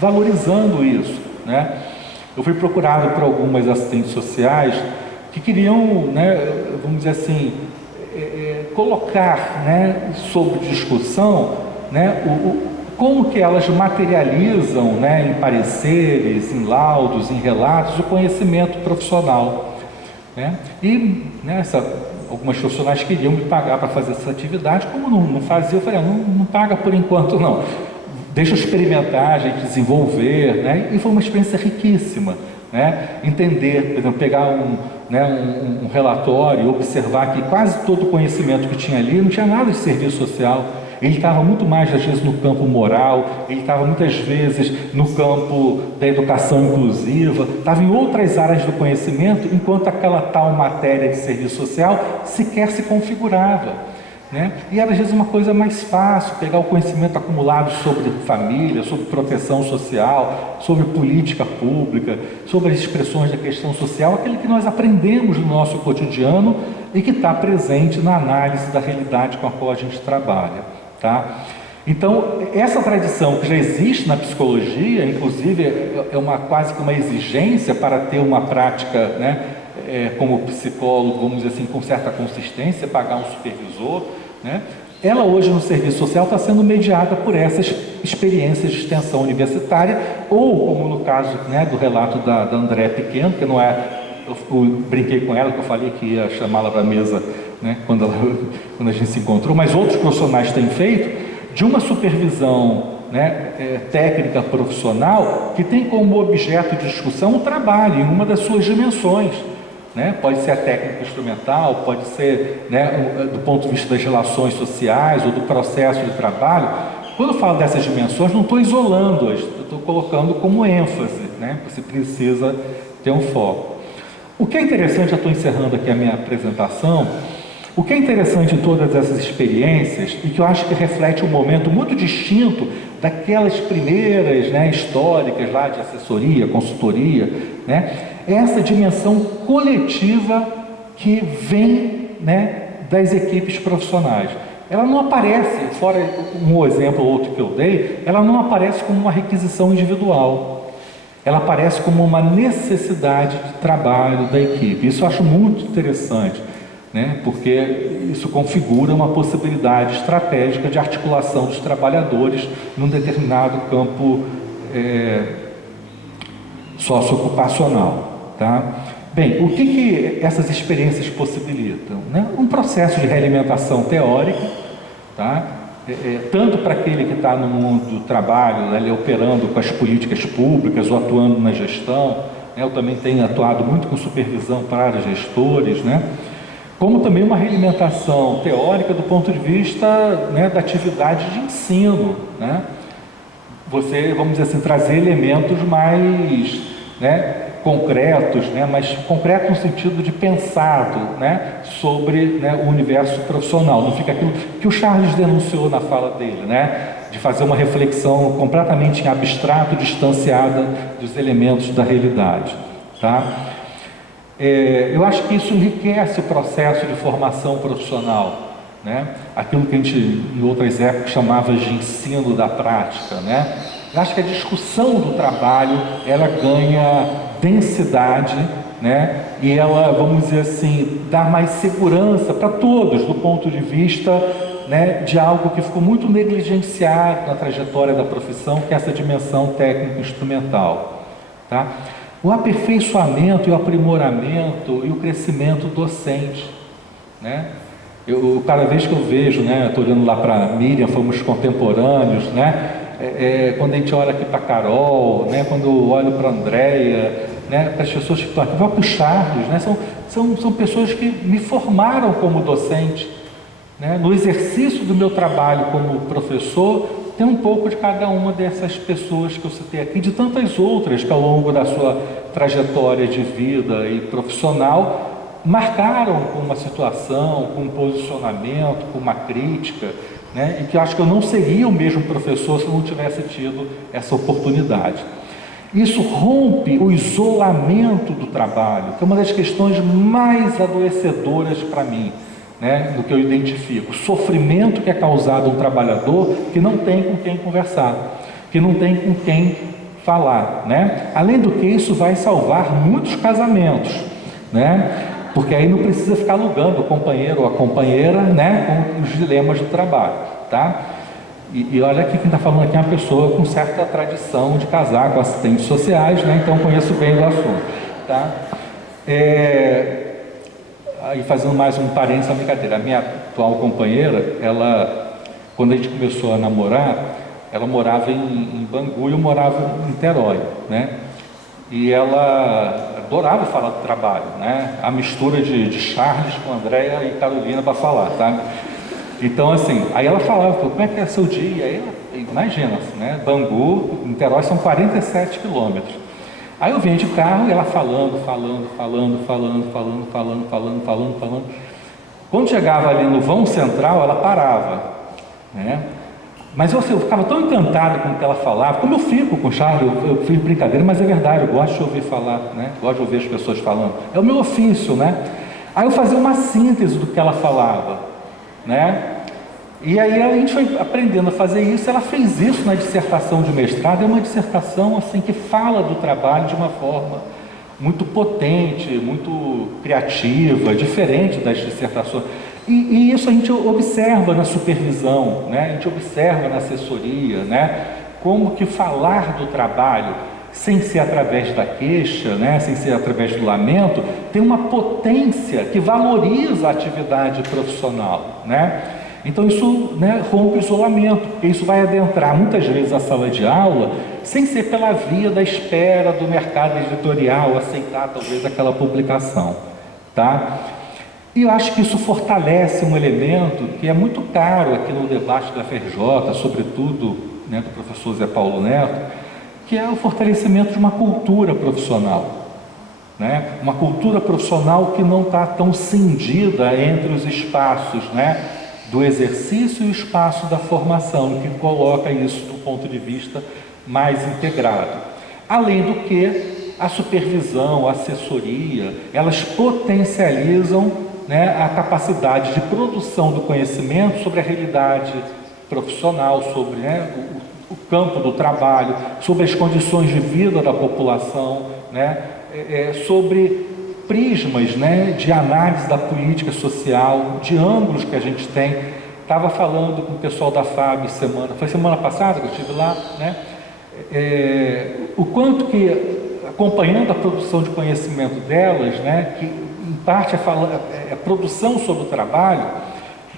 valorizando isso, né? Eu fui procurado por algumas assistentes sociais que queriam, né, vamos dizer assim, colocar, né, sob discussão, né, como que elas materializam, né, em pareceres, em laudos, em relatos, o conhecimento profissional, né? E algumas profissionais queriam me pagar para fazer essa atividade, como não fazia, eu falei, não paga por enquanto não, deixa eu experimentar, a gente desenvolver, né? E foi uma experiência riquíssima, né? Entender, por exemplo, pegar um relatório e observar que quase todo o conhecimento que tinha ali não tinha nada de serviço social. Ele estava muito mais, às vezes, no campo moral, ele estava muitas vezes no campo da educação inclusiva, estava em outras áreas do conhecimento, enquanto aquela tal matéria de serviço social sequer se configurava, né? E era, às vezes, uma coisa mais fácil, pegar o conhecimento acumulado sobre família, sobre proteção social, sobre política pública, sobre as expressões da questão social, aquele que nós aprendemos no nosso cotidiano e que está presente na análise da realidade com a qual a gente trabalha. Tá? Então, essa tradição que já existe na psicologia, inclusive é quase que uma exigência para ter uma prática, né, como psicólogo, vamos dizer assim, com certa consistência, pagar um supervisor, né? Ela hoje no serviço social está sendo mediada por essas experiências de extensão universitária, ou como no caso, né, do relato da Andréa Pequeno, que não é, eu brinquei com ela, que eu falei que ia chamá-la para a mesa, né, quando a gente se encontrou, mas outros profissionais têm feito, de uma supervisão, né, técnica profissional, que tem como objeto de discussão o trabalho, em uma das suas dimensões, né? Pode ser a técnica instrumental, pode ser, né, do ponto de vista das relações sociais ou do processo de trabalho. Quando eu falo dessas dimensões, não estou isolando-as, eu estou colocando como ênfase, né? Você precisa ter um foco. O que é interessante, já estou encerrando aqui a minha apresentação, o que é interessante em todas essas experiências, e que eu acho que reflete um momento muito distinto daquelas primeiras, né, históricas lá de assessoria, consultoria, né, é essa dimensão coletiva que vem, né, das equipes profissionais. Ela não aparece, fora um exemplo ou outro que eu dei, ela não aparece como uma requisição individual. Ela aparece como uma necessidade de trabalho da equipe. Isso eu acho muito interessante, né? Porque isso configura uma possibilidade estratégica de articulação dos trabalhadores num determinado campo socioocupacional, tá? Bem, o que essas experiências possibilitam, né? Um processo de realimentação teórica, tá? Tanto para aquele que está no mundo do trabalho, né, operando com as políticas públicas ou atuando na gestão, né? Eu também tenho atuado muito com supervisão para gestores, né? Como também uma realimentação teórica do ponto de vista, né, da atividade de ensino, né? Você, vamos dizer assim, trazer elementos mais, né, concretos, né, mas concreto no sentido de pensado, né, sobre, né, o universo profissional. Não fica aquilo que o Charles denunciou na fala dele, né, de fazer uma reflexão completamente em abstrato, distanciada dos elementos da realidade, tá? Eu acho que isso enriquece o processo de formação profissional, né? Aquilo que a gente, em outras épocas, chamava de ensino da prática, né? Eu acho que a discussão do trabalho, ela ganha densidade, né? E ela, vamos dizer assim, dá mais segurança para todos, do ponto de vista, né, de algo que ficou muito negligenciado na trajetória da profissão, que é essa dimensão técnico-instrumental, tá? O aperfeiçoamento e o aprimoramento e o crescimento docente, né? Cada vez que eu vejo, né, estou olhando lá para a Miriam, fomos contemporâneos, né? Quando a gente olha aqui para a Carol, né, quando eu olho para a Andréia, né, para as pessoas que estão aqui, para o Charles, né, são pessoas que me formaram como docente, né? No exercício do meu trabalho como professor, tem um pouco de cada uma dessas pessoas que eu citei aqui, de tantas outras que ao longo da sua trajetória de vida e profissional marcaram com uma situação, com um posicionamento, com uma crítica, né? E que eu acho que eu não seria o mesmo professor se eu não tivesse tido essa oportunidade. Isso rompe o isolamento do trabalho, que é uma das questões mais adoecedoras para mim, né, do que eu identifico. O sofrimento que é causado a um trabalhador que não tem com quem conversar, que não tem com quem falar, né? Além do que, isso vai salvar muitos casamentos, né? Porque aí não precisa ficar alugando o companheiro ou a companheira, né? Com os dilemas do trabalho, tá? E olha que quem está falando aqui é uma pessoa com certa tradição de casar com assistentes sociais, né? Então conheço bem o assunto, tá? Aí fazendo mais um parênteses na brincadeira, a minha atual companheira, ela, quando a gente começou a namorar, ela morava em Bangu e eu morava em Niterói, né? E ela adorava falar do trabalho, né? A mistura de Charles com Andréia e Carolina para falar, sabe? Então, assim, aí ela falava, como é que é seu dia? Aí ela, imagina, né? Bangu, Niterói são 47 quilômetros. Aí eu vinha de carro e ela falando. Quando chegava ali no vão central, ela parava, né? Mas eu ficava tão encantado com o que ela falava, como eu fico com o Charles, eu fiz brincadeira, mas é verdade, eu gosto de ouvir falar, né? Gosto de ouvir as pessoas falando, é o meu ofício, né? Aí eu fazia uma síntese do que ela falava, né? E aí a gente foi aprendendo a fazer isso, ela fez isso na dissertação de mestrado, é uma dissertação assim que fala do trabalho de uma forma muito potente, muito criativa, diferente das dissertações. E isso a gente observa na supervisão, né? A gente observa na assessoria, né? Como que falar do trabalho, sem ser através da queixa, né? Sem ser através do lamento, tem uma potência que valoriza a atividade profissional, né? Então isso, né, rompe o isolamento, porque isso vai adentrar muitas vezes a sala de aula, sem ser pela via da espera do mercado editorial aceitar talvez aquela publicação, tá? E eu acho que isso fortalece um elemento que é muito caro aqui no debate da FRJ, sobretudo, né, do professor Zé Paulo Neto, que é o fortalecimento de uma cultura profissional, né? Uma cultura profissional que não está tão cindida entre os espaços, né, do exercício e o espaço da formação, que coloca isso do ponto de vista mais integrado. Além do que a supervisão, a assessoria, elas potencializam, né, a capacidade de produção do conhecimento sobre a realidade profissional, sobre, né, o campo do trabalho, sobre as condições de vida da população, né, sobre prismas, né, de análise da política social, de ângulos que a gente tem. Estava falando com o pessoal da FAB foi semana passada que eu estive lá, né, o quanto que, acompanhando a produção de conhecimento delas, né, que em parte é produção sobre o trabalho,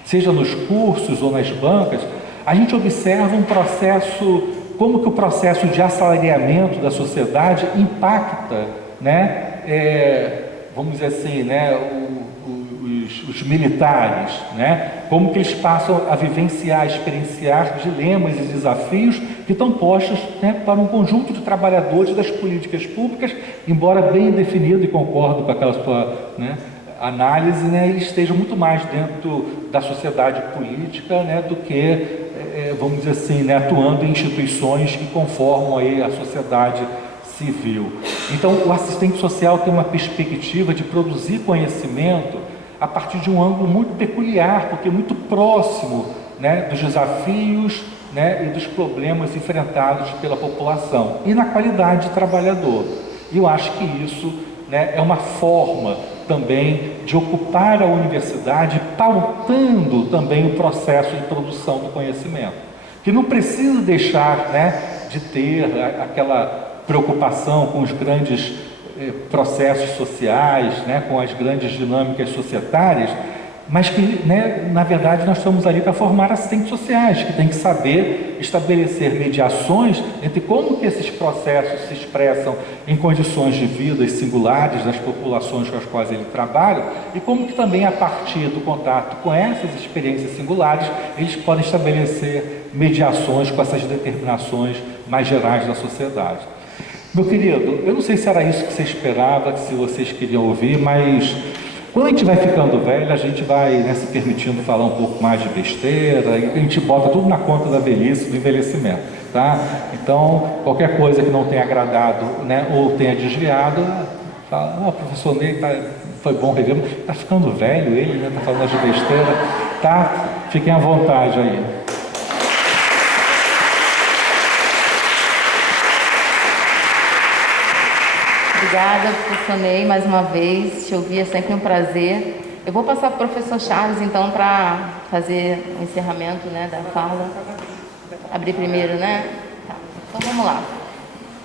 seja nos cursos ou nas bancas, a gente observa um processo, como que o processo de assalariamento da sociedade impacta, né, vamos dizer assim, né, os militares, né, como que eles passam a vivenciar, a experienciar dilemas e desafios que estão postos, né, para um conjunto de trabalhadores das políticas públicas, embora bem definido, e concordo com aquela sua, né, análise, né, eles estejam muito mais dentro da sociedade política, né, do que, vamos dizer assim, né, atuando em instituições que conformam aí a sociedade civil. Então, o assistente social tem uma perspectiva de produzir conhecimento a partir de um ângulo muito peculiar, porque muito próximo, né, dos desafios, né, e dos problemas enfrentados pela população, e na qualidade de trabalhador. E eu acho que isso, né, é uma forma também de ocupar a universidade, pautando também o processo de produção do conhecimento, que não precisa deixar, né, de ter aquela preocupação com os grandes processos sociais, né, com as grandes dinâmicas societárias, mas que, né, na verdade, nós estamos ali para formar assistentes sociais, que têm que saber estabelecer mediações entre como que esses processos se expressam em condições de vida singulares das populações com as quais ele trabalha, e como que também, a partir do contato com essas experiências singulares, eles podem estabelecer mediações com essas determinações mais gerais da sociedade. Meu querido, eu não sei se era isso que você esperava, se vocês queriam ouvir, mas quando a gente vai ficando velho, a gente vai, né, se permitindo falar um pouco mais de besteira, e a gente bota tudo na conta da velhice, do envelhecimento, tá? Então, qualquer coisa que não tenha agradado, né, ou tenha desviado, fala, professor Ney, foi bom rever, está ficando velho ele, né, está falando de besteira, tá? Fiquem à vontade aí. Obrigada, professor Ney, mais uma vez. Te ouvir é sempre um prazer. Eu vou passar para o professor Charles, então, para fazer o encerramento, né, da fala. Abrir primeiro, né? Tá. Então, vamos lá.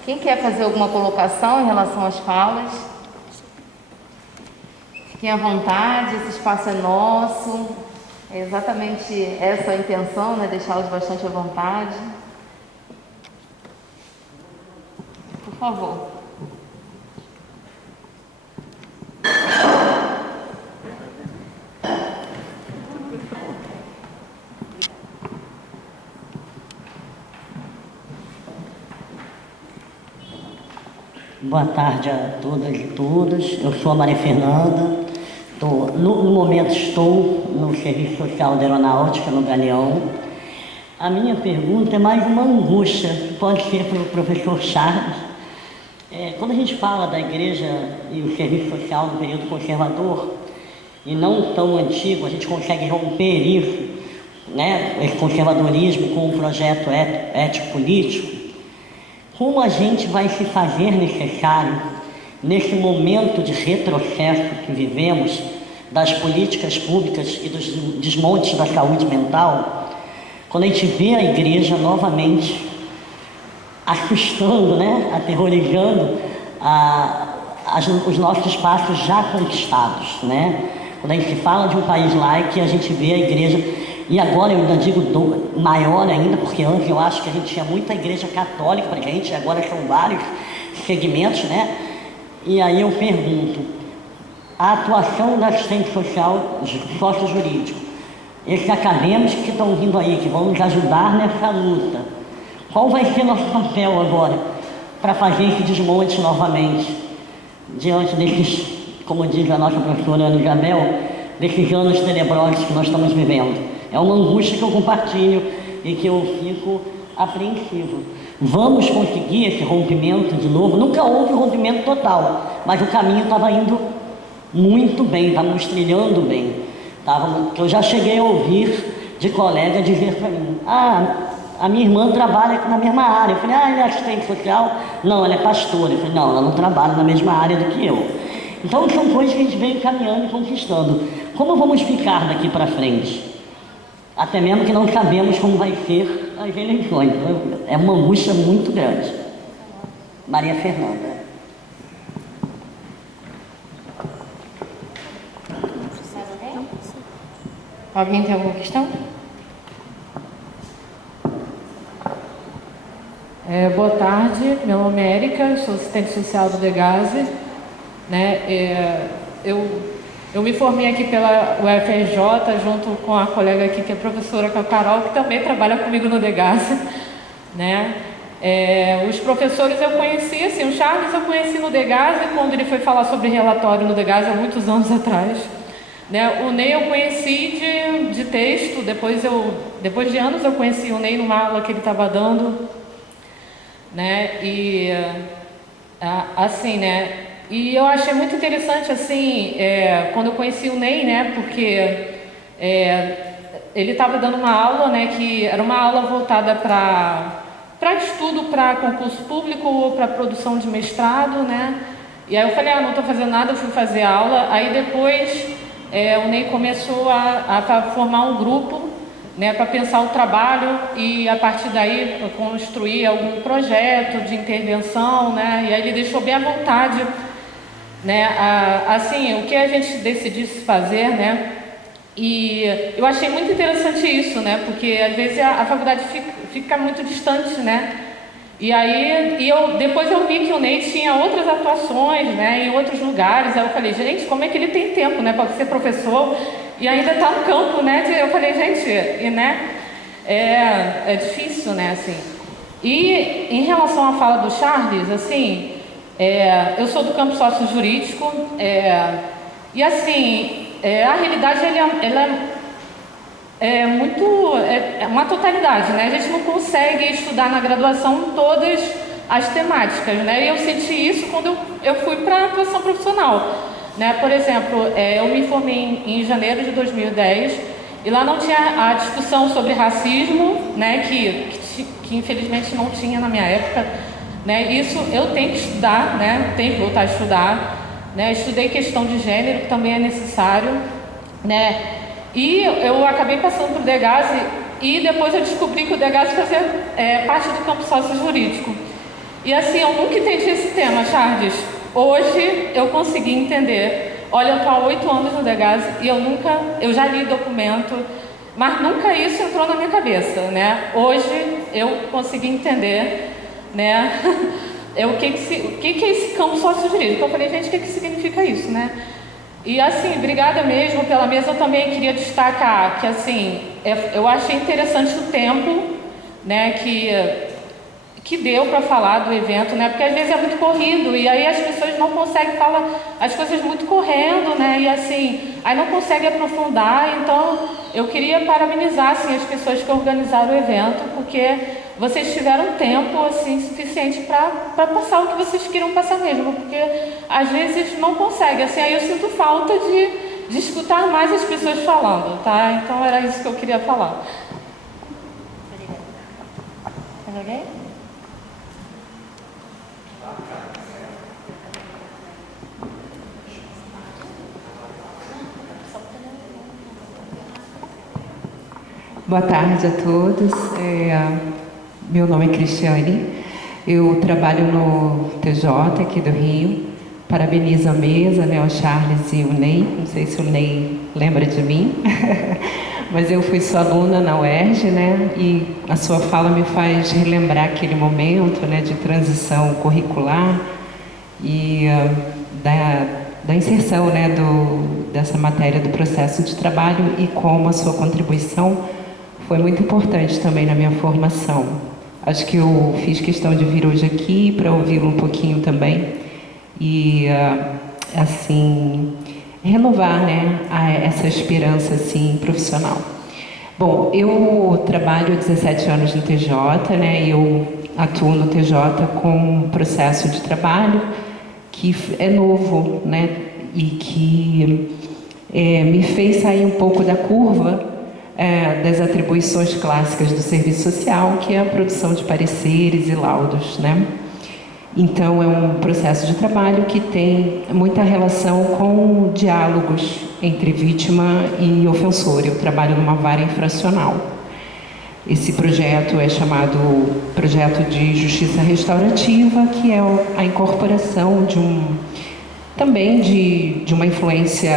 Quem quer fazer alguma colocação em relação às falas? Fiquem à vontade, esse espaço é nosso. É exatamente essa a intenção, né? Deixá-los bastante à vontade. Por favor. Boa tarde a todas e todos. Eu sou a Maria Fernanda. No momento estou no Serviço Social da Aeronáutica, no Galeão. A minha pergunta é mais uma angústia, pode ser para o professor Charles. Quando a gente fala da igreja e o serviço social no período conservador, e não tão antigo, a gente consegue romper isso, né, esse conservadorismo com um projeto ético-político. Como a gente vai se fazer necessário, nesse momento de retrocesso que vivemos, das políticas públicas e dos desmontes da saúde mental, quando a gente vê a igreja novamente assustando, né, aterrorizando os nossos espaços já conquistados, né? Quando a gente fala de um país laico, a gente vê a igreja, e agora eu ainda digo maior ainda, porque antes eu acho que a gente tinha muita igreja católica pra gente, agora são vários segmentos, né? E aí eu pergunto, a atuação da assistente social sócio-jurídico, esses acadêmicos que estão vindo aí, que vão nos ajudar nessa luta, qual vai ser nosso papel agora para fazer esse desmonte novamente, diante desses, como diz a nossa professora Ana Isabel, desses anos tenebrosos que nós estamos vivendo? É uma angústia que eu compartilho e que eu fico apreensivo. Vamos conseguir esse rompimento de novo? Nunca houve rompimento total, mas o caminho estava indo muito bem, estávamos trilhando bem. Eu já cheguei a ouvir de colega dizer para mim, a minha irmã trabalha na mesma área. Eu falei, ela é assistente social? Não, ela é pastora. Eu falei, não, ela não trabalha na mesma área do que eu. Então são coisas que a gente vem caminhando e conquistando. Como vamos ficar daqui para frente? Até mesmo que não sabemos como vai ser as eleições. É uma angústia muito grande. Maria Fernanda. Alguém tem alguma questão? Boa tarde, meu nome é Érica, sou assistente social do Degase, né? Eu me formei aqui pela UFRJ, junto com a colega aqui, que é professora Carol, que também trabalha comigo no Degase, né? Os professores eu conheci, assim, o Charles eu conheci no Degase, quando ele foi falar sobre relatório no Degase há muitos anos atrás. Né? O Ney eu conheci de texto, depois de anos eu conheci o Ney numa aula que ele estava dando, né? E assim, né? E eu achei muito interessante, assim, quando eu conheci o Ney, né? Porque ele estava dando uma aula, né? Que era uma aula voltada para estudo, para concurso público ou para produção de mestrado, né? E aí eu falei, não estou fazendo nada, eu fui fazer aula. Aí depois o Ney começou a formar um grupo, né, para pensar o trabalho e a partir daí construir algum projeto de intervenção, né? E aí ele deixou bem à vontade, né? Assim, o que a gente decidisse fazer, né? E eu achei muito interessante isso, né? Porque às vezes a faculdade fica muito distante, né? E aí, depois eu vi que o Ney tinha outras atuações, né, em outros lugares. Aí eu falei, gente, como é que ele tem tempo, né, para ser professor e ainda está no campo, né? Eu falei, gente, né, é difícil, né, assim. E em relação à fala do Charles, assim, eu sou do campo sócio-jurídico, e assim, a realidade ela é uma totalidade, né? A gente não consegue estudar na graduação todas as temáticas, né? E eu senti isso quando eu fui para a atuação profissional, né? Por exemplo, eu me formei em janeiro de 2010 e lá não tinha a discussão sobre racismo, né? Que infelizmente não tinha na minha época, né? Isso eu tenho que estudar, né? Tenho que voltar a estudar, né? Estudei questão de gênero, que também é necessário, né? E eu acabei passando para o Degase e depois eu descobri que o Degase fazia parte do campo sócio-jurídico. E assim, eu nunca entendi esse tema, Charles. Hoje eu consegui entender. Olha, eu estou há 8 anos no Degase e eu já li documento, mas nunca isso entrou na minha cabeça, né? Hoje eu consegui entender, né? O que é esse campo sócio-jurídico? Eu falei, gente, o que significa isso, né? E assim, obrigada mesmo pela mesa. Eu também queria destacar que assim, eu achei interessante o tempo, né, que deu para falar do evento, né? Porque às vezes é muito corrido e aí as pessoas não conseguem falar as coisas muito correndo, né? E assim, aí não conseguem aprofundar. Então, eu queria parabenizar assim as pessoas que organizaram o evento, porque vocês tiveram tempo assim suficiente para passar o que vocês queriam passar mesmo, porque às vezes não conseguem. Assim, aí eu sinto falta de escutar mais as pessoas falando, tá? Então era isso que eu queria falar. Mais alguém? Boa tarde a todos. Meu nome é Cristiane, eu trabalho no TJ aqui do Rio. Parabenizo a mesa, né, o Charles e o Ney. Não sei se o Ney lembra de mim, mas eu fui sua aluna na UERJ, né, e a sua fala me faz relembrar aquele momento, né, de transição curricular e da inserção, né, dessa matéria do processo de trabalho e como a sua contribuição foi muito importante também na minha formação. Acho que eu fiz questão de vir hoje aqui para ouvi-lo um pouquinho também e, assim, renovar, né, essa esperança, assim, profissional. Bom, eu trabalho há 17 anos no TJ, né, eu atuo no TJ com um processo de trabalho que é novo, né, e que me fez sair um pouco da curva das atribuições clássicas do serviço social, que é a produção de pareceres e laudos, né? Então, é um processo de trabalho que tem muita relação com diálogos entre vítima e ofensor. Eu trabalho numa vara infracional. Esse projeto é chamado Projeto de Justiça Restaurativa, que é a incorporação também de uma influência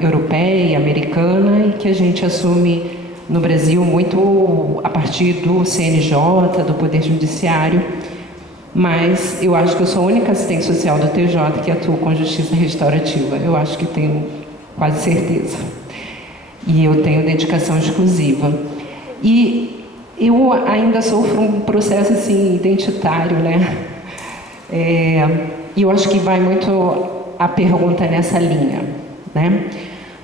europeia, americana, e que a gente assume no Brasil muito a partir do CNJ, do Poder Judiciário, mas eu acho que eu sou a única assistente social do TJ que atua com justiça restaurativa. Eu acho que tenho quase certeza. E eu tenho dedicação exclusiva. E eu ainda sofro um processo assim, identitário, né? E eu acho que vai muito a pergunta nessa linha, né?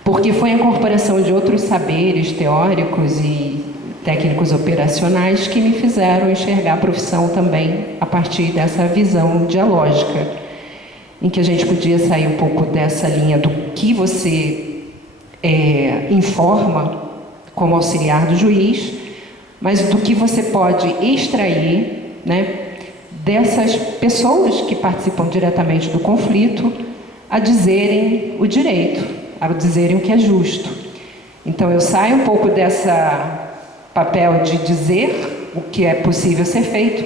Porque foi a incorporação de outros saberes teóricos e técnicos operacionais que me fizeram enxergar a profissão também a partir dessa visão dialógica, em que a gente podia sair um pouco dessa linha do que você informa como auxiliar do juiz, mas do que você pode extrair, né, dessas pessoas que participam diretamente do conflito a dizerem o direito, a dizerem o que é justo. Então eu saio um pouco dessa papel de dizer o que é possível ser feito,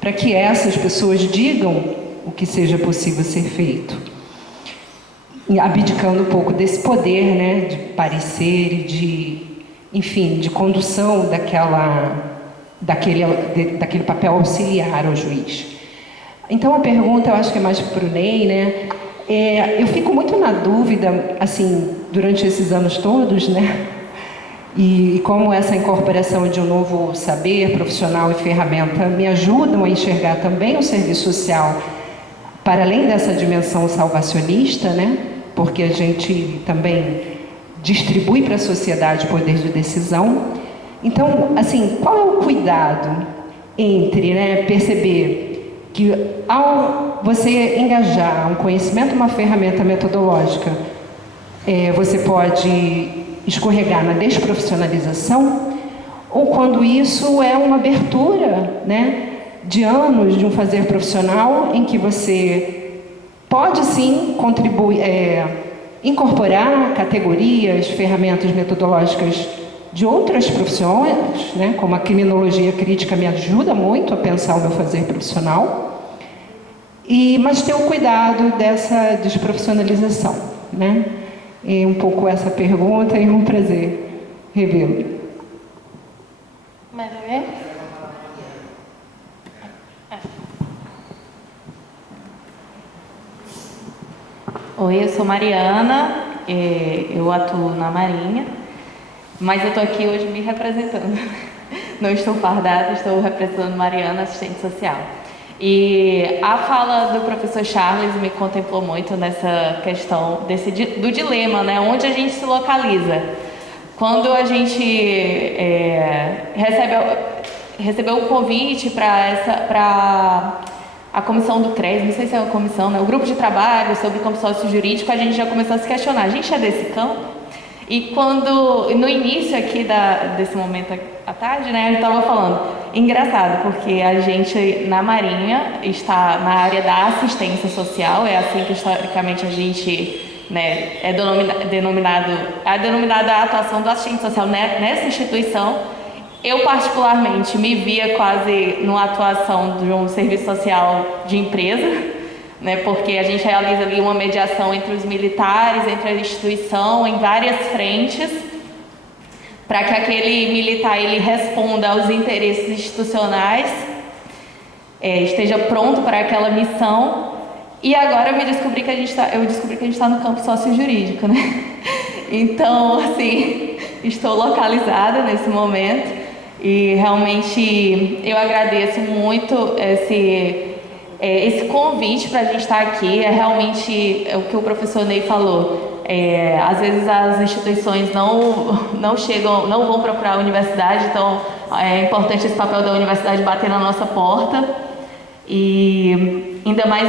para que essas pessoas digam o que seja possível ser feito, abdicando um pouco desse poder, né, de parecer e de condução daquele papel auxiliar ao juiz. Então a pergunta, eu acho que é mais para o Ney, né? Eu fico muito na dúvida, assim, durante esses anos todos, né? E como essa incorporação de um novo saber profissional e ferramenta me ajudam a enxergar também o serviço social para além dessa dimensão salvacionista, né? Porque a gente também distribui para a sociedade o poder de decisão. Então, assim, qual é o cuidado entre, né, perceber que ao você engajar um conhecimento, uma ferramenta metodológica, você pode escorregar na desprofissionalização, ou quando isso é uma abertura, né, de anos de um fazer profissional em que você pode sim contribuir, incorporar categorias, ferramentas metodológicas de outras profissões, né, como a criminologia crítica me ajuda muito a pensar o meu fazer profissional, mas ter o cuidado dessa desprofissionalização, né? E um pouco essa pergunta, e é um prazer revê-lo. Mais alguém? Oi, eu sou Mariana, eu atuo na Marinha, mas eu estou aqui hoje me representando. Não estou fardada, estou representando Mariana, assistente social. E a fala do professor Charles me contemplou muito nessa questão do dilema, né? Onde a gente se localiza. Quando a gente recebeu o convite para a comissão do CRES, não sei se é uma comissão, né? O grupo de trabalho sobre consórcio jurídico, a gente já começou a se questionar. A gente é desse campo? E no início aqui desse momento à tarde, né, a gente estava falando, engraçado, porque a gente na Marinha está na área da assistência social, é assim que historicamente a gente, né, é denominada a atuação do assistente social nessa instituição. Eu particularmente me via quase numa atuação de um serviço social de empresa, né, porque a gente realiza ali uma mediação entre os militares, entre a instituição, em várias frentes, para que aquele militar ele responda aos interesses institucionais, esteja pronto para aquela missão. E agora eu descobri que a gente está no campo sociojurídico, né? Então, assim, estou localizada nesse momento e realmente eu agradeço muito esse convite para a gente estar aqui. É realmente o que o professor Ney falou. Às vezes as instituições não chegam, não vão procurar a universidade, então é importante esse papel da universidade bater na nossa porta. E ainda mais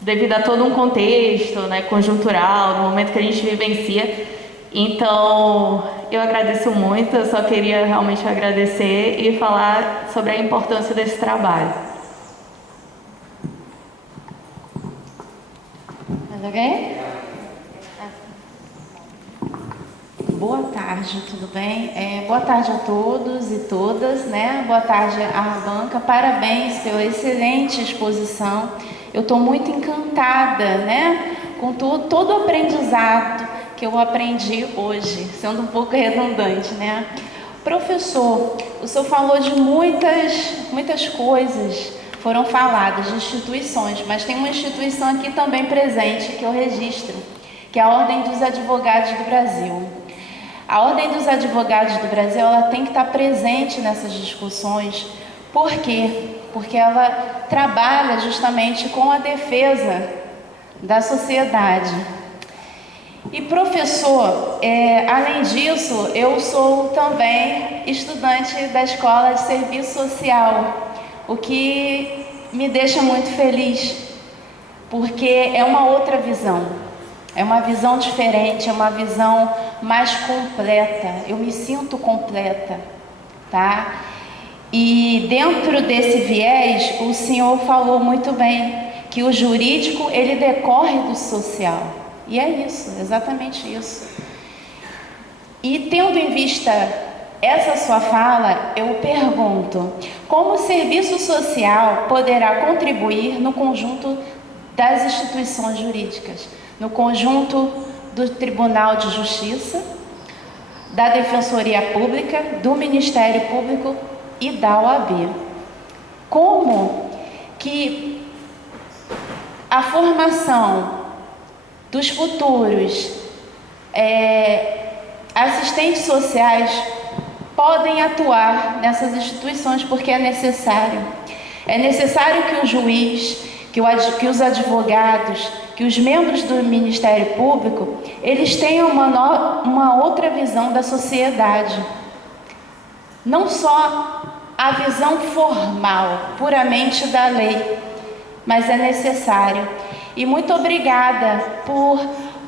devido a todo um contexto, né, conjuntural, no momento que a gente vivencia. Então, eu agradeço muito, eu só queria realmente agradecer e falar sobre a importância desse trabalho. Mais alguém? Boa tarde, tudo bem? Boa tarde a todos e todas, né? Boa tarde à banca, parabéns pela excelente exposição. Eu estou muito encantada, né? Com todo o aprendizado que eu aprendi hoje, sendo um pouco redundante, né? Professor, o senhor falou de muitas coisas, foram faladas de instituições, mas tem uma instituição aqui também presente que eu registro, que é a Ordem dos Advogados do Brasil. A Ordem dos Advogados do Brasil, ela tem que estar presente nessas discussões. Por quê? Porque ela trabalha justamente com a defesa da sociedade. E professor, além disso, eu sou também estudante da Escola de Serviço Social, o que me deixa muito feliz, porque é uma outra visão, é uma visão diferente, é uma visão mais completa. Eu me sinto completa, tá? E dentro desse viés, o senhor falou muito bem que o jurídico, ele decorre do social. E é isso, exatamente isso. E tendo em vista essa sua fala, eu pergunto, como o serviço social poderá contribuir no conjunto das instituições jurídicas, no conjunto do Tribunal de Justiça, da Defensoria Pública, do Ministério Público e da OAB? Como que a formação dos futuros assistentes sociais podem atuar nessas instituições, porque é necessário. É necessário que o juiz, que os advogados, que os membros do Ministério Público, eles tenham uma outra visão da sociedade. Não só a visão formal, puramente da lei, mas é necessário. E muito obrigada por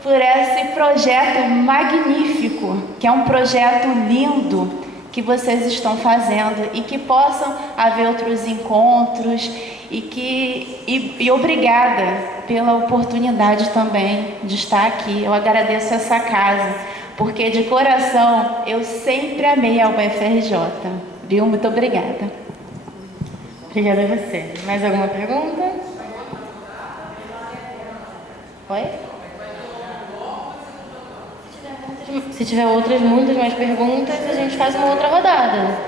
esse projeto magnífico, que é um projeto lindo, que vocês estão fazendo e que possam haver outros encontros e obrigada pela oportunidade também de estar aqui. Eu agradeço essa casa, porque de coração eu sempre amei a UFRJ, viu? Muito obrigada. Obrigada a você. Mais alguma pergunta? Oi? Se tiver muitas mais perguntas, a gente faz uma outra rodada.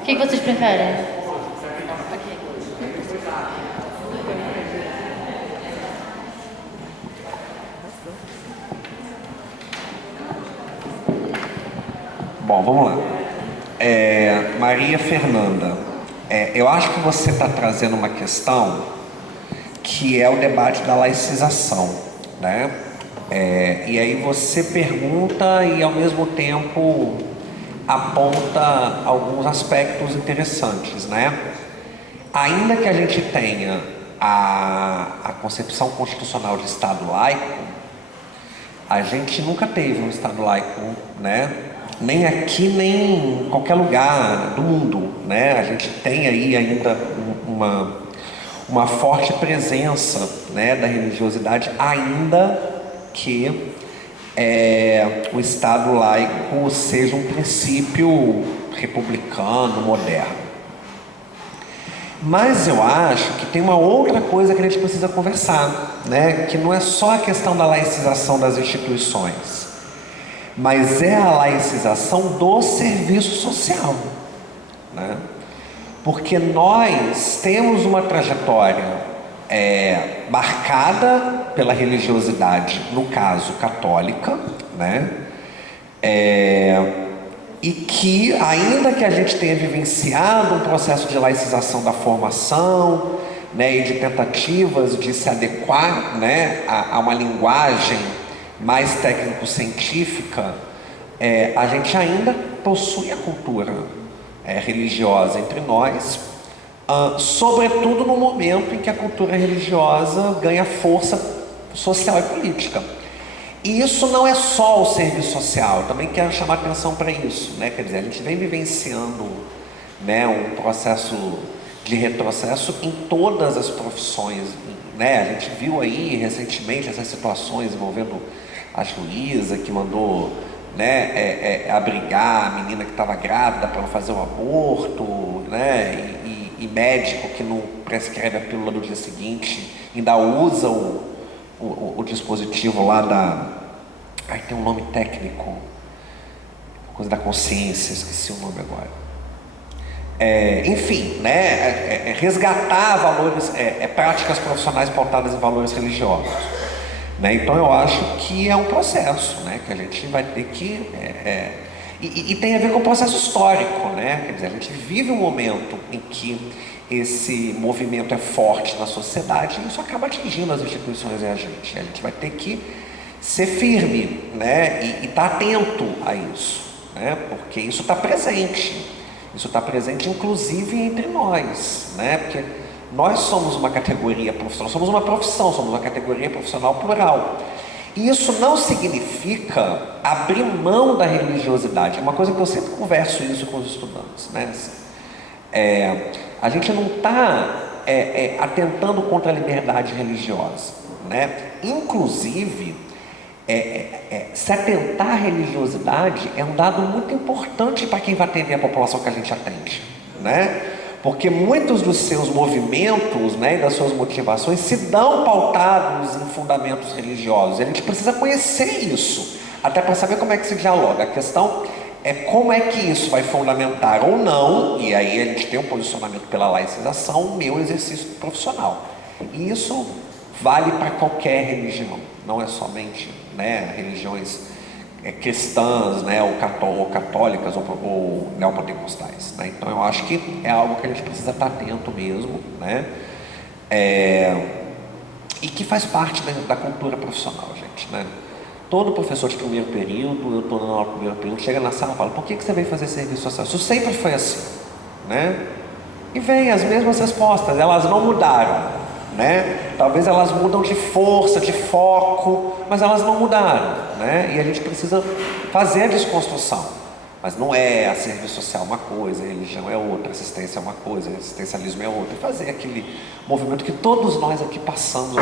O que vocês preferem? Bom, vamos lá. Maria Fernanda, eu acho que você está trazendo uma questão que é o debate da laicização, né? E aí você pergunta e ao mesmo tempo aponta alguns aspectos interessantes, né? Ainda que a gente tenha a concepção constitucional de Estado laico, a gente nunca teve um Estado laico, né? Nem aqui, nem em qualquer lugar do mundo, né? A gente tem aí ainda uma forte presença, né, da religiosidade, ainda que o Estado laico seja um princípio republicano, moderno. Mas eu acho que tem uma outra coisa que a gente precisa conversar, né? Que não é só a questão da laicização das instituições, mas é a laicização do serviço social, né? Porque nós temos uma trajetória marcada pela religiosidade, no caso católica, né? E que, ainda que a gente tenha vivenciado um processo de laicização da formação, né, e de tentativas de se adequar, né, a uma linguagem mais técnico-científica, a gente ainda possui a cultura religiosa entre nós, sobretudo no momento em que a cultura religiosa ganha força social e política. E isso não é só o serviço social, eu também quero chamar atenção para isso, né? Quer dizer, a gente vem vivenciando, né, um processo de retrocesso em todas as profissões, né? A gente viu aí recentemente essas situações envolvendo a juíza que mandou, né, abrigar a menina que estava grávida para não fazer um aborto, né? E médico que não prescreve a pílula do dia seguinte, ainda usa o dispositivo lá Ai, tem um nome técnico, coisa da consciência, esqueci o nome agora. Enfim, né? Resgatar valores, práticas profissionais pautadas em valores religiosos, né? Então eu acho que é um processo, né, que a gente vai ter que e tem a ver com o processo histórico, né? Quer dizer, a gente vive um momento em que esse movimento é forte na sociedade e isso acaba atingindo as instituições e a gente vai ter que ser firme, né? E estar atento a isso, né? Porque isso está presente, inclusive entre nós, né? Porque nós somos uma categoria profissional, somos uma profissão, somos uma categoria profissional plural. E isso não significa abrir mão da religiosidade. É uma coisa que eu sempre converso isso com os estudantes, né? Assim, a gente não está atentando contra a liberdade religiosa, né? Inclusive, se atentar à religiosidade é um dado muito importante para quem vai atender a população que a gente atende, né? Porque muitos dos seus movimentos, né, e das suas motivações se dão pautados em fundamentos religiosos. A gente precisa conhecer isso, até para saber como é que se dialoga. A questão é como é que isso vai fundamentar ou não, e aí a gente tem um posicionamento pela laicização, o meu exercício profissional. E isso vale para qualquer religião, não é somente, né, religiões cristãs, né, ou católicas ou neopentecostais, né? Então eu acho que é algo que a gente precisa estar atento mesmo, né? E que faz parte da cultura profissional, gente, né? Todo professor de primeiro período, eu estou na aula do primeiro período, chega na sala e fala: por que você veio fazer serviço social? Isso sempre foi assim, né? E vem as mesmas respostas, elas não mudaram, né? Talvez elas mudam de força, de foco, mas elas não mudaram, né? E a gente precisa fazer a desconstrução, Mas não é a serviço social uma coisa, a religião é outra, assistência é uma coisa, assistencialismo é outra. E fazer aquele movimento que todos nós aqui passamos,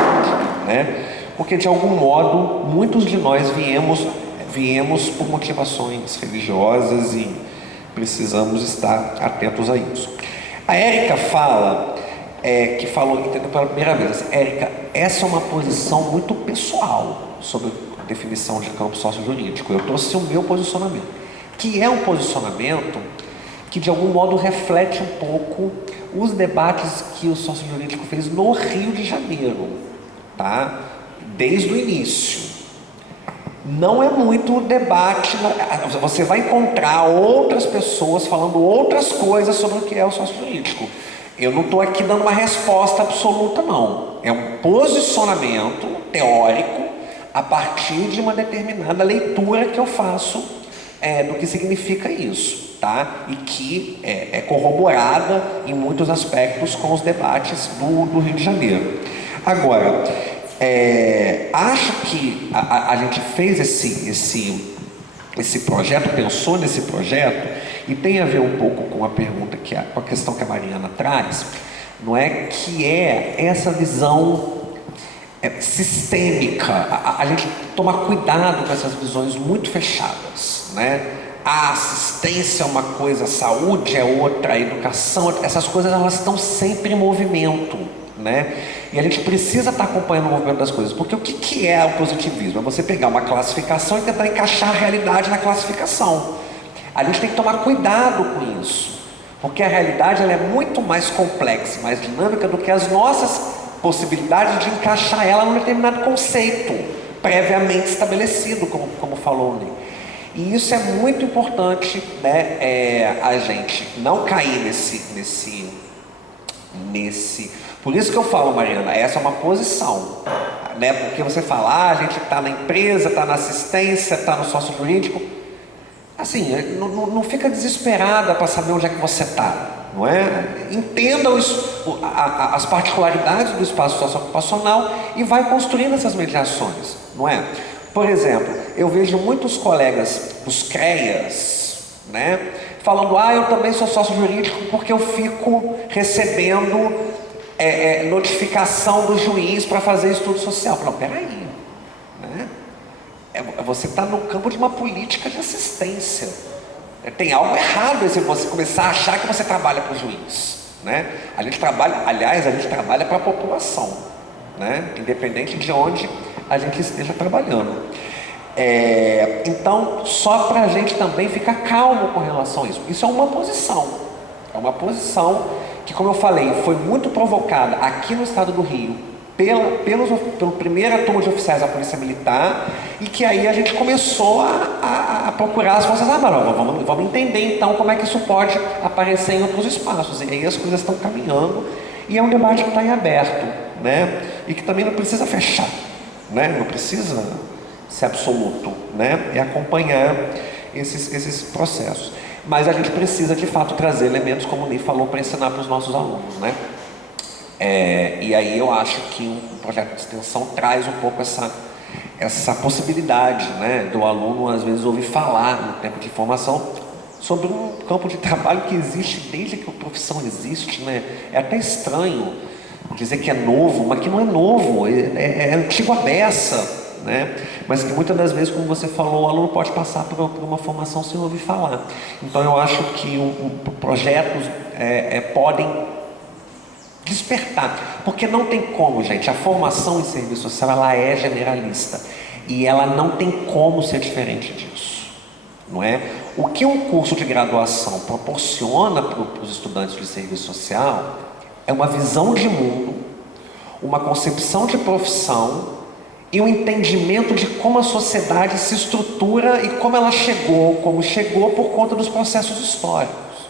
né? Porque de algum modo, muitos de nós viemos por motivações religiosas e precisamos estar atentos a isso. A Érica fala, que falou, entendeu pela primeira vez, Érica, essa é uma posição muito pessoal sobre a definição de campo sócio-jurídico. Eu trouxe o meu posicionamento, que é um posicionamento que de algum modo reflete um pouco os debates que o sócio-jurídico fez no Rio de Janeiro, tá? Desde o início. Não é muito debate, você vai encontrar outras pessoas falando outras coisas sobre o que é o sócio-jurídico. Eu não estou aqui dando uma resposta absoluta, não. É um posicionamento teórico a partir de uma determinada leitura que eu faço do que significa isso, tá? E que é corroborada em muitos aspectos com os debates do Rio de Janeiro. Agora, acho que a gente fez esse projeto, pensou nesse projeto, e tem a ver um pouco com a pergunta, com a questão que a Mariana traz, não é? Que é essa visão sistêmica, a gente tomar cuidado com essas visões muito fechadas, né? A assistência é uma coisa, a saúde é outra, a educação, essas coisas elas estão sempre em movimento, né? E a gente precisa estar acompanhando o movimento das coisas, porque o que é o positivismo? É você pegar uma classificação e tentar encaixar a realidade na classificação. A gente tem que tomar cuidado com isso, porque a realidade ela é muito mais complexa, mais dinâmica do que as nossas possibilidades de encaixar ela num determinado conceito previamente estabelecido, como falou, né? E isso é muito importante, né? A gente não cair nesse. Por isso que eu falo, Mariana, essa é uma posição, né? Porque você fala, a gente está na empresa, está na assistência, está no sócio jurídico. Assim, não fica desesperada para saber onde é que você está, não é? Entenda as particularidades do espaço socioocupacional e vai construindo essas mediações, não é? Por exemplo, eu vejo muitos colegas dos CREAs, né, falando, eu também sou sócio jurídico porque eu fico recebendo notificação do juiz para fazer estudo social. Não, peraí, né? Você está no campo de uma política de assistência. Tem algo errado se você começar a achar que você trabalha para o juiz, né? A gente trabalha para a população, né? Independente de onde a gente esteja trabalhando. Então, só para a gente também ficar calmo com relação a isso. Isso é uma posição. É uma posição que, como eu falei, foi muito provocada aqui no estado do Rio pela primeira turma de oficiais da Polícia Militar, e que aí a gente começou a procurar as forças armadas. Vamos entender então como é que isso pode aparecer em outros espaços. E aí as coisas estão caminhando, e é um debate que está em aberto, né? E que também não precisa fechar, né? Não precisa ser absoluto, né? É acompanhar esses processos. Mas a gente precisa de fato trazer elementos, como o Ney falou, para ensinar para os nossos alunos, né? E aí eu acho que um projeto de extensão traz um pouco essa possibilidade, né, do aluno às vezes ouvir falar no tempo de formação sobre um campo de trabalho que existe desde que a profissão existe, né? É até estranho dizer que é novo, mas que não é novo, é antigo a beça, né? Mas que muitas das vezes, como você falou, o aluno pode passar por uma formação sem ouvir falar. Então eu acho que projetos podem despertar, porque não tem como, gente, a formação em serviço social ela é generalista e ela não tem como ser diferente disso, não é? O que um curso de graduação proporciona para os estudantes de serviço social é uma visão de mundo, uma concepção de profissão e um entendimento de como a sociedade se estrutura e como ela como chegou por conta dos processos históricos,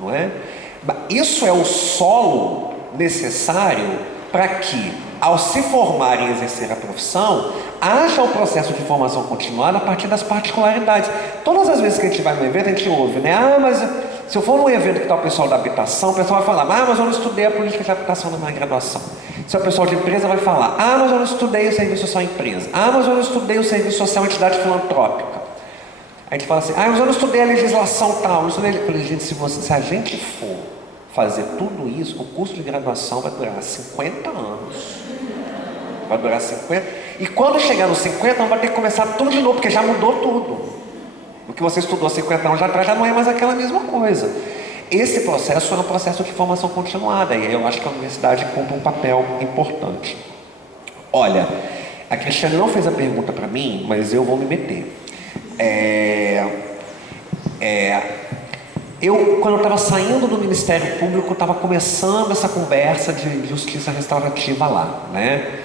não é? Isso é o solo necessário para que, ao se formar e exercer a profissão, haja o processo de formação continuada a partir das particularidades. Todas as vezes que a gente vai no evento, a gente ouve, né? Mas se eu for num evento que está o pessoal da habitação, o pessoal vai falar, mas eu não estudei a política de habitação na minha graduação. Se é o pessoal de empresa, vai falar, mas eu não estudei o serviço social em empresa. Mas eu não estudei o serviço social em entidade filantrópica. A gente fala assim, mas eu não estudei a legislação tal, não estudei. Eu falei, gente, se a gente for fazer tudo isso, o curso de graduação vai durar 50 anos. Vai durar 50. E quando chegar nos 50, vai ter que começar tudo de novo, porque já mudou tudo. O que você estudou 50 anos atrás já não é mais aquela mesma coisa. Esse processo é um processo de formação continuada, e eu acho que a universidade cumpre um papel importante. Olha, a Cristiane não fez a pergunta para mim, mas eu vou me meter. Quando eu estava saindo do Ministério Público, estava começando essa conversa de justiça restaurativa lá, né?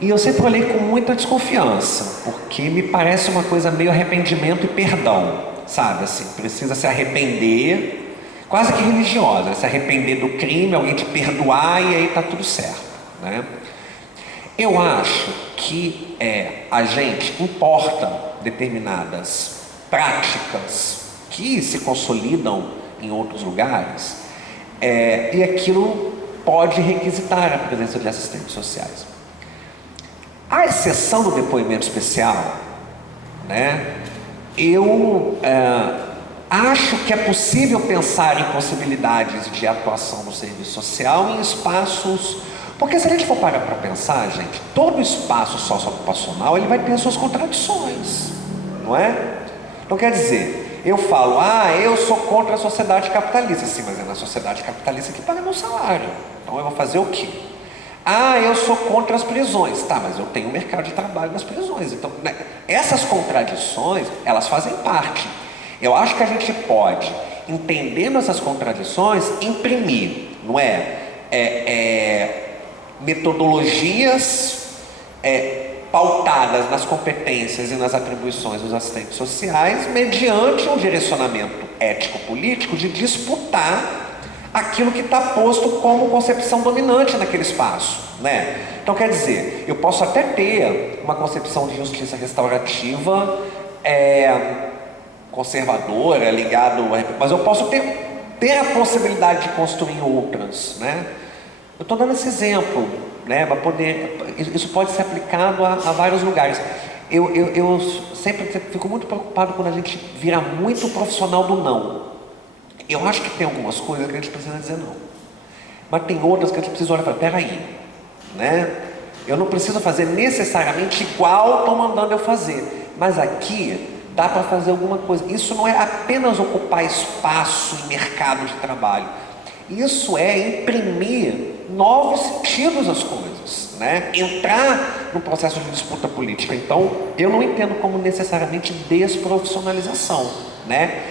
E eu sempre olhei com muita desconfiança, porque me parece uma coisa meio arrependimento e perdão, sabe? Assim, precisa se arrepender, quase que religiosa, se arrepender do crime, alguém te perdoar e aí tá tudo certo, né? Eu acho que a gente importa determinadas práticas que se consolidam em outros lugares, e aquilo pode requisitar a presença de assistentes sociais. À exceção do depoimento especial, né, eu acho que é possível pensar em possibilidades de atuação no serviço social em espaços... Porque se a gente for parar para pensar, gente, todo espaço socioocupacional ele vai ter suas contradições, não é? Então quer dizer, eu falo, eu sou contra a sociedade capitalista. Sim, mas é na sociedade capitalista que paga meu salário. Então eu vou fazer o quê? Eu sou contra as prisões. Tá, mas eu tenho um mercado de trabalho nas prisões. Então, né, essas contradições, elas fazem parte. Eu acho que a gente pode, entendendo essas contradições, imprimir, não metodologias pautadas nas competências e nas atribuições dos assistentes sociais, mediante um direcionamento ético-político de disputar aquilo que está posto como concepção dominante naquele espaço, né? Então, quer dizer, eu posso até ter uma concepção de justiça restaurativa conservadora, ligado, mas eu posso ter a possibilidade de construir outras, né? Eu estou dando esse exemplo, né, para poder... Isso pode ser aplicado a vários lugares. Eu sempre fico muito preocupado quando a gente vira muito profissional do não. Eu acho que tem algumas coisas que a gente precisa dizer não. Mas tem outras que a gente precisa olhar e falar, peraí, né? Eu não preciso fazer necessariamente igual estão mandando eu fazer. Mas aqui dá para fazer alguma coisa. Isso não é apenas ocupar espaço em mercado de trabalho. Isso é imprimir novos sentidos às coisas, né? Entrar no processo de disputa política. Então, eu não entendo como necessariamente desprofissionalização, né?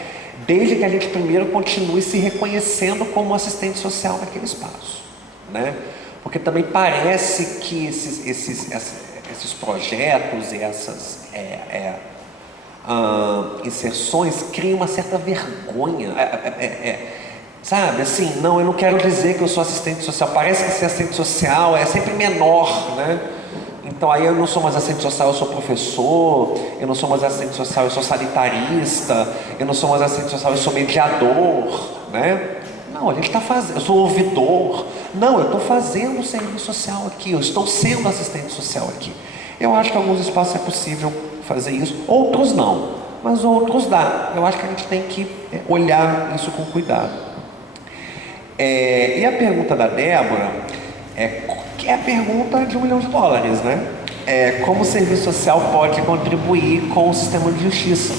Desde que a gente primeiro continue se reconhecendo como assistente social naquele espaço, né? Porque também parece que esses projetos e essas inserções criam uma certa vergonha. Sabe, assim, não, eu não quero dizer que eu sou assistente social. Parece que ser assistente social é sempre menor, né? Então aí eu não sou mais assistente social, eu sou professor. Eu não sou mais assistente social, eu sou sanitarista. Eu não sou mais assistente social, eu sou mediador, né? Não, a gente está fazendo, eu sou ouvidor. Não, eu estou fazendo serviço social aqui, eu estou sendo assistente social aqui. Eu acho que em alguns espaços é possível fazer isso, outros não, mas outros dá. Eu acho que a gente tem que olhar isso com cuidado. E a pergunta da Débora que é a pergunta de $1 milhão, né? Como o serviço social pode contribuir com o sistema de justiça?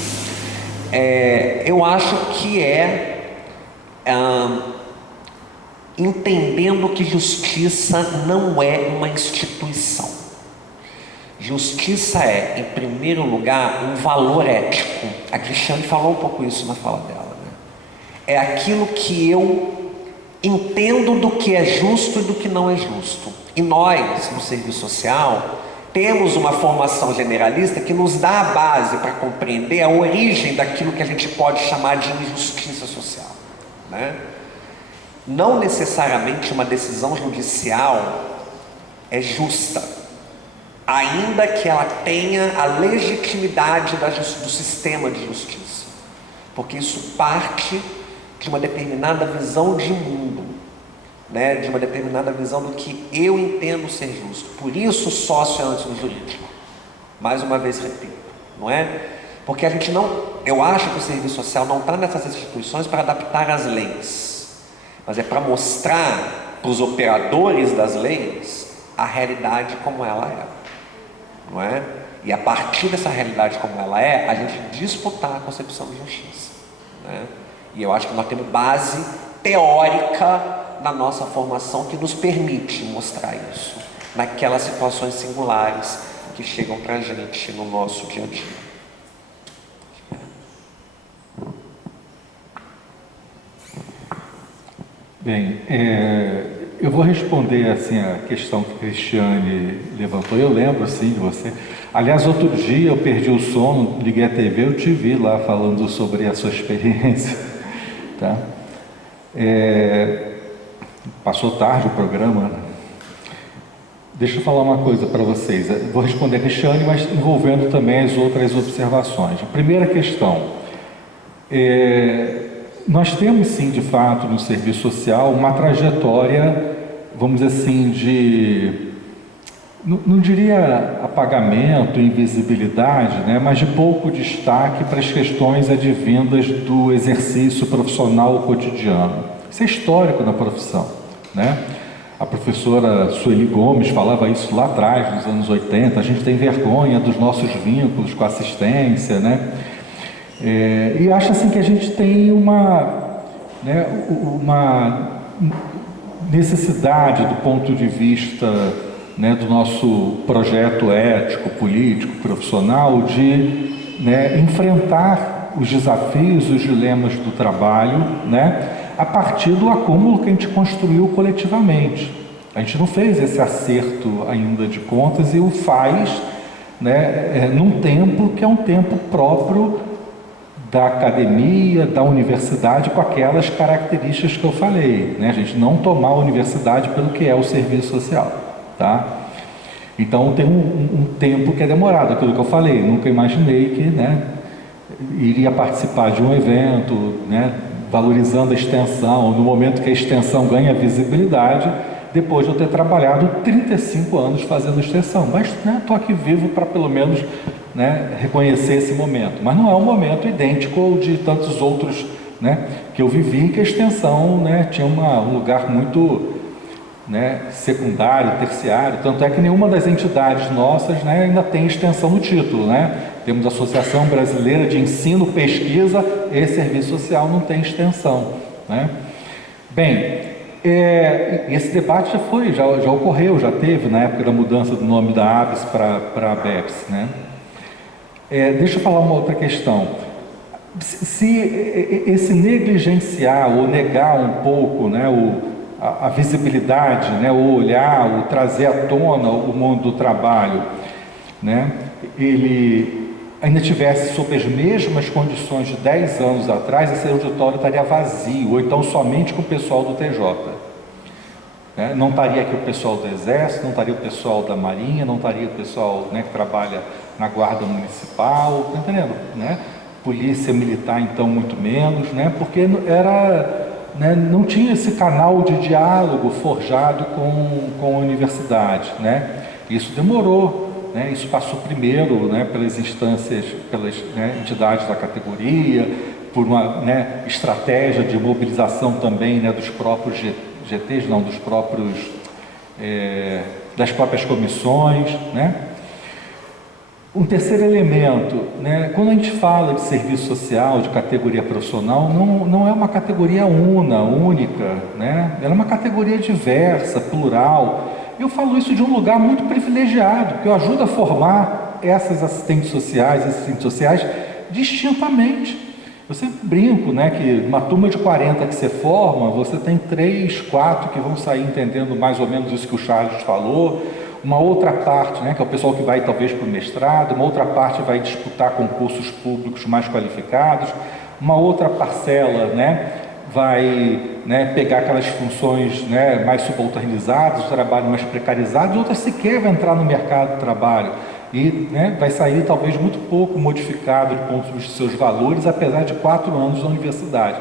Eu acho que entendendo que justiça não é uma instituição. Justiça é, em primeiro lugar, um valor ético. A Cristiane falou um pouco isso na fala dela, né? É aquilo que eu entendo do que é justo e do que não é justo. E nós, no serviço social, temos uma formação generalista que nos dá a base para compreender a origem daquilo que a gente pode chamar de injustiça social, né? Não necessariamente uma decisão judicial é justa, ainda que ela tenha a legitimidade do sistema de justiça, porque isso parte de uma determinada visão de mundo, né? De uma determinada visão do que eu entendo ser justo. Por isso o sócio é antes do jurídico. Mais uma vez repito, não é? Porque a gente não, eu acho que o serviço social não está nessas instituições para adaptar as leis, mas é para mostrar para os operadores das leis a realidade como ela é, não é? E a partir dessa realidade como ela é, a gente disputar a concepção de justiça, né? E eu acho que nós temos base teórica na nossa formação que nos permite mostrar isso naquelas situações singulares que chegam para a gente no nosso dia a dia. Bem, eu vou responder assim a questão que a Cristiane levantou. Eu lembro sim de você. Aliás, outro dia eu perdi o sono, liguei a TV, eu te vi lá falando sobre a sua experiência, tá? Passou tarde o programa, né? Deixa eu falar uma coisa para vocês. Eu vou responder a Cristiane, mas envolvendo também as outras observações. A primeira questão, nós temos sim, de fato, no serviço social, uma trajetória, vamos dizer assim, de, não diria apagamento, invisibilidade, né, mas de pouco destaque para as questões advindas do exercício profissional cotidiano. Isso é histórico na profissão, né? A professora Sueli Gomes falava isso lá atrás, nos anos 80, a gente tem vergonha dos nossos vínculos com a assistência, né? E acho assim que a gente tem uma necessidade do ponto de vista, né, do nosso projeto ético, político, profissional, de, né, enfrentar os desafios, os dilemas do trabalho, né, a partir do acúmulo que a gente construiu coletivamente. A gente não fez esse acerto ainda de contas e o faz, né, num tempo que é um tempo próprio da academia, da universidade, com aquelas características que eu falei, né? A gente não tomar a universidade pelo que é o serviço social, tá? Então tem um tempo que é demorado, aquilo que eu falei, nunca imaginei que, né, iria participar de um evento, né, valorizando a extensão, no momento que a extensão ganha visibilidade, depois de eu ter trabalhado 35 anos fazendo extensão, mas estou aqui vivo para pelo menos, né, reconhecer esse momento, mas não é um momento idêntico ao de tantos outros, né, que eu vivi, que a extensão, né, tinha um lugar muito, né, secundário, terciário, tanto é que nenhuma das entidades nossas, né, ainda tem extensão no título, né? Temos a Associação Brasileira de Ensino, Pesquisa e Serviço Social, não tem extensão, né? Bem, esse debate já ocorreu, já teve na época da mudança do nome da ABS para a ABEPS, né? Deixa eu falar uma outra questão. Se esse negligenciar ou negar um pouco, né, a visibilidade, né, o olhar, o trazer à tona o mundo do trabalho, né, ele ainda tivesse sob as mesmas condições de 10 anos atrás, esse auditório estaria vazio, ou então somente com o pessoal do TJ. Né? Não estaria aqui o pessoal do Exército, não estaria o pessoal da Marinha, não estaria o pessoal, né, que trabalha na Guarda Municipal, tá entendendo? Né? Polícia Militar, então, muito menos, né? Porque era, né, não tinha esse canal de diálogo forjado com a universidade, né? Isso demorou. Né, isso passou primeiro, né, pelas instâncias, pelas, né, entidades da categoria, por uma, né, estratégia de mobilização também, né, dos próprios GTs, não, dos próprios, das próprias comissões, né. Um terceiro elemento, né, quando a gente fala de serviço social, de categoria profissional, não é uma categoria única, né, ela é uma categoria diversa, plural. Eu falo isso de um lugar muito privilegiado, que eu ajudo a formar essas assistentes sociais distintamente. Eu sempre brinco, né, que uma turma de 40 que você forma, você tem 3, 4 que vão sair entendendo mais ou menos isso que o Charles falou, uma outra parte, né, que é o pessoal que vai talvez para o mestrado, uma outra parte vai disputar concursos públicos mais qualificados, uma outra parcela, né, vai, né, pegar aquelas funções, né, mais subalternizadas, o trabalho mais precarizado, outras sequer vai entrar no mercado de trabalho e, né, vai sair talvez muito pouco modificado do ponto de vista dos seus valores, apesar de 4 anos na universidade.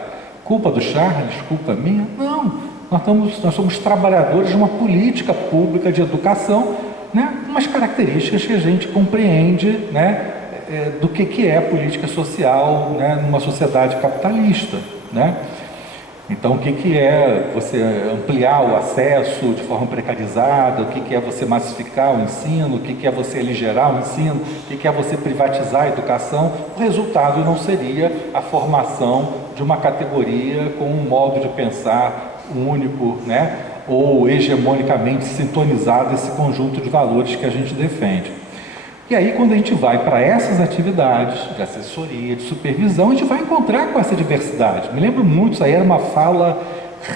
Culpa do Charles? Culpa minha? Não, nós somos trabalhadores de uma política pública de educação, né, com umas características que a gente compreende, né, do que é política social, né, numa sociedade capitalista, né? Então, o que é você ampliar o acesso de forma precarizada, o que é você massificar o ensino, o que é você aligerar o ensino, o que é você privatizar a educação. O resultado não seria a formação de uma categoria com um modo de pensar único, né, ou hegemonicamente sintonizado esse conjunto de valores que a gente defende. E aí, quando a gente vai para essas atividades de assessoria, de supervisão, a gente vai encontrar com essa diversidade. Me lembro muito, isso aí era uma fala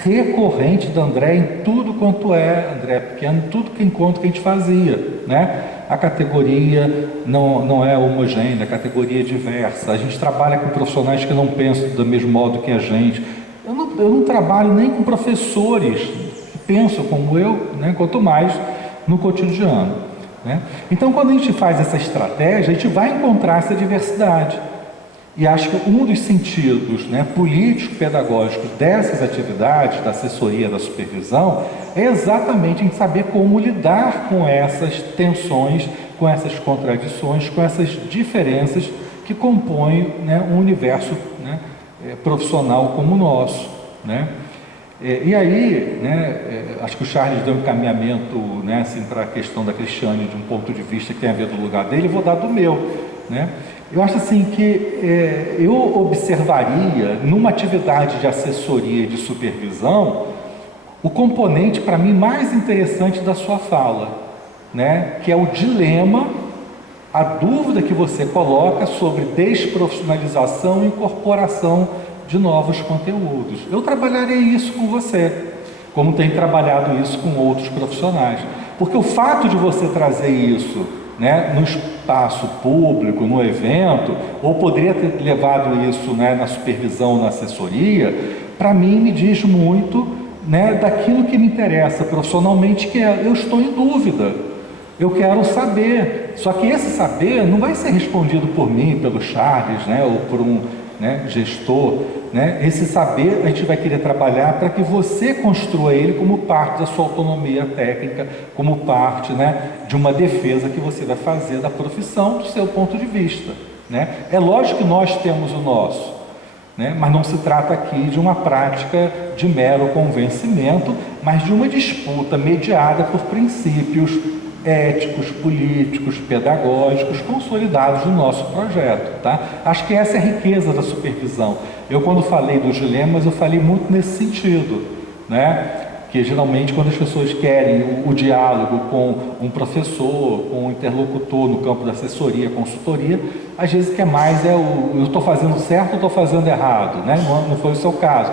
recorrente da André em tudo quanto André Pequeno, tudo que encontro que a gente fazia, né? A categoria não é homogênea, a categoria é diversa. A gente trabalha com profissionais que não pensam do mesmo modo que a gente. Eu não trabalho nem com professores que pensam como eu, né? Quanto mais no cotidiano. Né? Então, quando a gente faz essa estratégia, a gente vai encontrar essa diversidade. E acho que um dos sentidos, né, político-pedagógicos dessas atividades, da assessoria, da supervisão, é exatamente em saber como lidar com essas tensões, com essas contradições, com essas diferenças que compõem, né, um universo, né, profissional como o nosso. Né? E aí, né, acho que o Charles deu um encaminhamento, né, assim, para a questão da Cristiane de um ponto de vista que tem a ver do lugar dele, eu vou dar do meu. Né? Eu acho assim que eu observaria numa atividade de assessoria e de supervisão o componente, para mim, mais interessante da sua fala, né, que é o dilema, a dúvida que você coloca sobre desprofissionalização e incorporação de novos conteúdos. Eu trabalharei isso com você, como tenho trabalhado isso com outros profissionais. Porque o fato de você trazer isso, né, no espaço público, no evento, ou poderia ter levado isso, né, na supervisão, na assessoria, para mim me diz muito, né, daquilo que me interessa profissionalmente, que é, eu estou em dúvida, eu quero saber. Só que esse saber não vai ser respondido por mim, pelo Charles, né, ou por um, né, gestor. Né? Esse saber a gente vai querer trabalhar para que você construa ele como parte da sua autonomia técnica, como parte, né, de uma defesa que você vai fazer da profissão do seu ponto de vista. Né? É lógico que nós temos o nosso, né? Mas não se trata aqui de uma prática de mero convencimento, mas de uma disputa mediada por princípios éticos, políticos, pedagógicos, consolidados no nosso projeto. Tá? Acho que essa é a riqueza da supervisão. Eu, quando falei dos dilemas, eu falei muito nesse sentido, né? Que geralmente quando as pessoas querem o diálogo com um professor, com um interlocutor no campo da assessoria, consultoria, às vezes quer mais eu estou fazendo certo ou estou fazendo errado, né? Não foi o seu caso.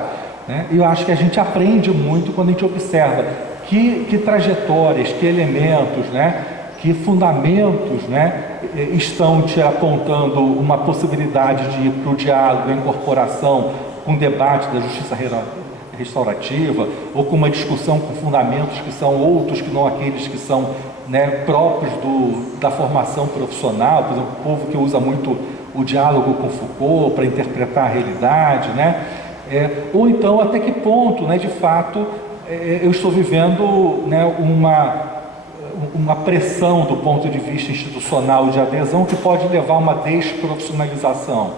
Né? E eu acho que a gente aprende muito quando a gente observa que trajetórias, que elementos, né, que fundamentos, né, estão te apontando uma possibilidade de ir para o diálogo, a incorporação, um debate da justiça restaurativa, ou com uma discussão com fundamentos que são outros que não aqueles que são, né, próprios da formação profissional. Por exemplo, o povo que usa muito o diálogo com Foucault para interpretar a realidade, né? Ou então até que ponto, né, de fato, eu estou vivendo, né, uma pressão do ponto de vista institucional de adesão que pode levar a uma desprofissionalização,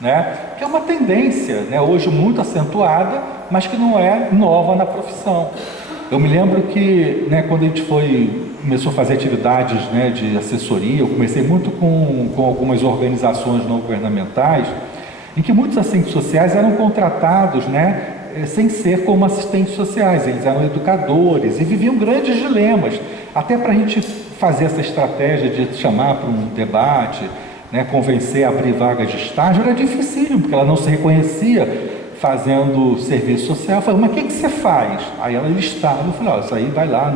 né? Que é uma tendência, né, hoje muito acentuada, mas que não é nova na profissão. Eu me lembro que, né, quando a gente começou a fazer atividades, né, de assessoria, eu comecei muito com algumas organizações não governamentais, em que muitos assistentes sociais eram contratados, né, sem ser como assistentes sociais, eles eram educadores e viviam grandes dilemas. Até para a gente fazer essa estratégia de chamar para um debate, né, convencer a abrir vagas de estágio, era difícil, porque ela não se reconhecia fazendo serviço social. Eu falei, mas o que você faz? Aí ela listava, eu falei, isso aí vai lá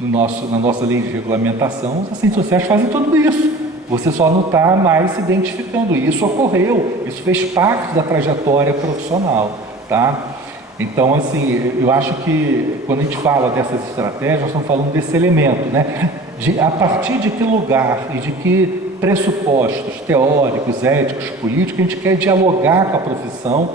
na nossa lei de regulamentação, os assistentes sociais fazem tudo isso. Você só não está mais se identificando. E isso ocorreu, isso fez parte da trajetória profissional, tá? Então, assim, eu acho que quando a gente fala dessas estratégias, nós estamos falando desse elemento, né? A partir de que lugar e de que pressupostos teóricos, éticos, políticos, a gente quer dialogar com a profissão,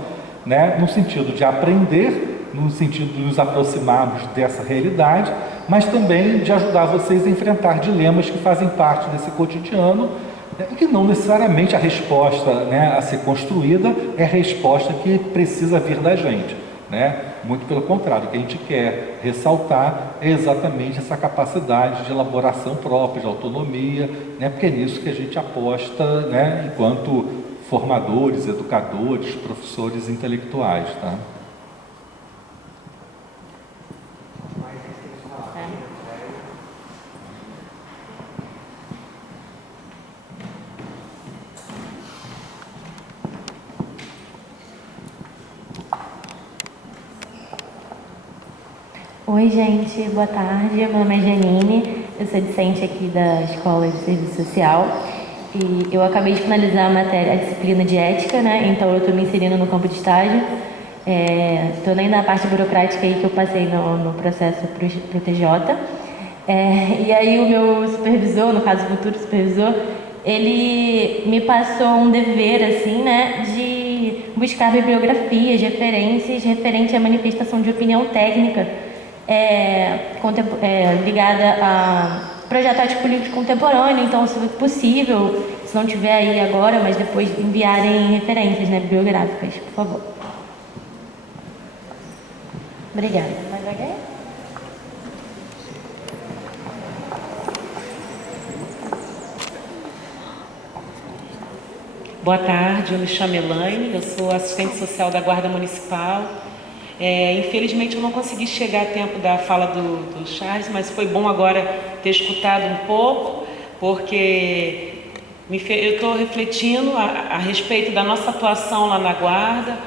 né? No sentido de aprender, no sentido de nos aproximarmos dessa realidade, mas também de ajudar vocês a enfrentar dilemas que fazem parte desse cotidiano, E que não necessariamente a resposta, né, a ser construída é a resposta que precisa vir da gente, né? Muito pelo contrário, o que a gente quer ressaltar é exatamente essa capacidade de elaboração própria, de autonomia, né? Porque é nisso que a gente aposta, né, enquanto formadores, educadores, professores intelectuais, tá? Oi, gente, boa tarde. Meu nome é Janine, eu sou discente aqui da Escola de Serviço Social e eu acabei de finalizar a disciplina de ética, né? Então eu estou me inserindo no campo de estágio. Estou nem na parte burocrática aí que eu passei no processo pro TJ. E aí o meu supervisor, no caso o futuro supervisor, ele me passou um dever, assim, né, de buscar bibliografias, referências referente à manifestação de opinião técnica ligada a projeto ético político contemporâneo. Então, se possível, se não tiver aí agora, mas depois enviarem referências, né, bibliográficas, por favor. Obrigada. Mais alguém? Boa tarde, eu me chamo Elaine, eu sou assistente social da Guarda Municipal. Infelizmente eu não consegui chegar a tempo da fala do Charles, mas foi bom agora ter escutado um pouco, porque eu estou refletindo a respeito da nossa atuação lá na Guarda.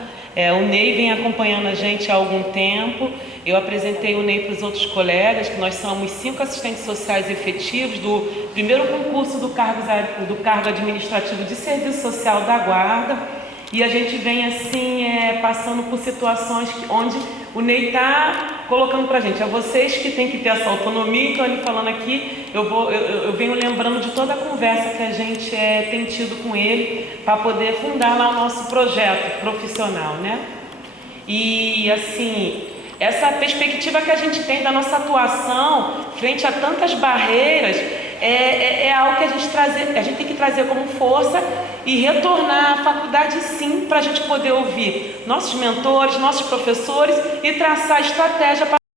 O Ney vem acompanhando a gente há algum tempo. Eu apresentei o Ney para os outros colegas, que nós somos 5 assistentes sociais efetivos do primeiro concurso do cargo administrativo de serviço social da Guarda. E a gente vem assim, passando por situações onde o Ney está colocando para a gente, vocês que têm que ter essa autonomia. Então ele falando aqui, eu venho lembrando de toda a conversa que a gente tem tido com ele para poder fundar lá o nosso projeto profissional, né? E assim, essa perspectiva que a gente tem da nossa atuação frente a tantas barreiras é algo que a gente tem que trazer como força e retornar à faculdade, sim, para a gente poder ouvir nossos mentores, nossos professores e traçar estratégia para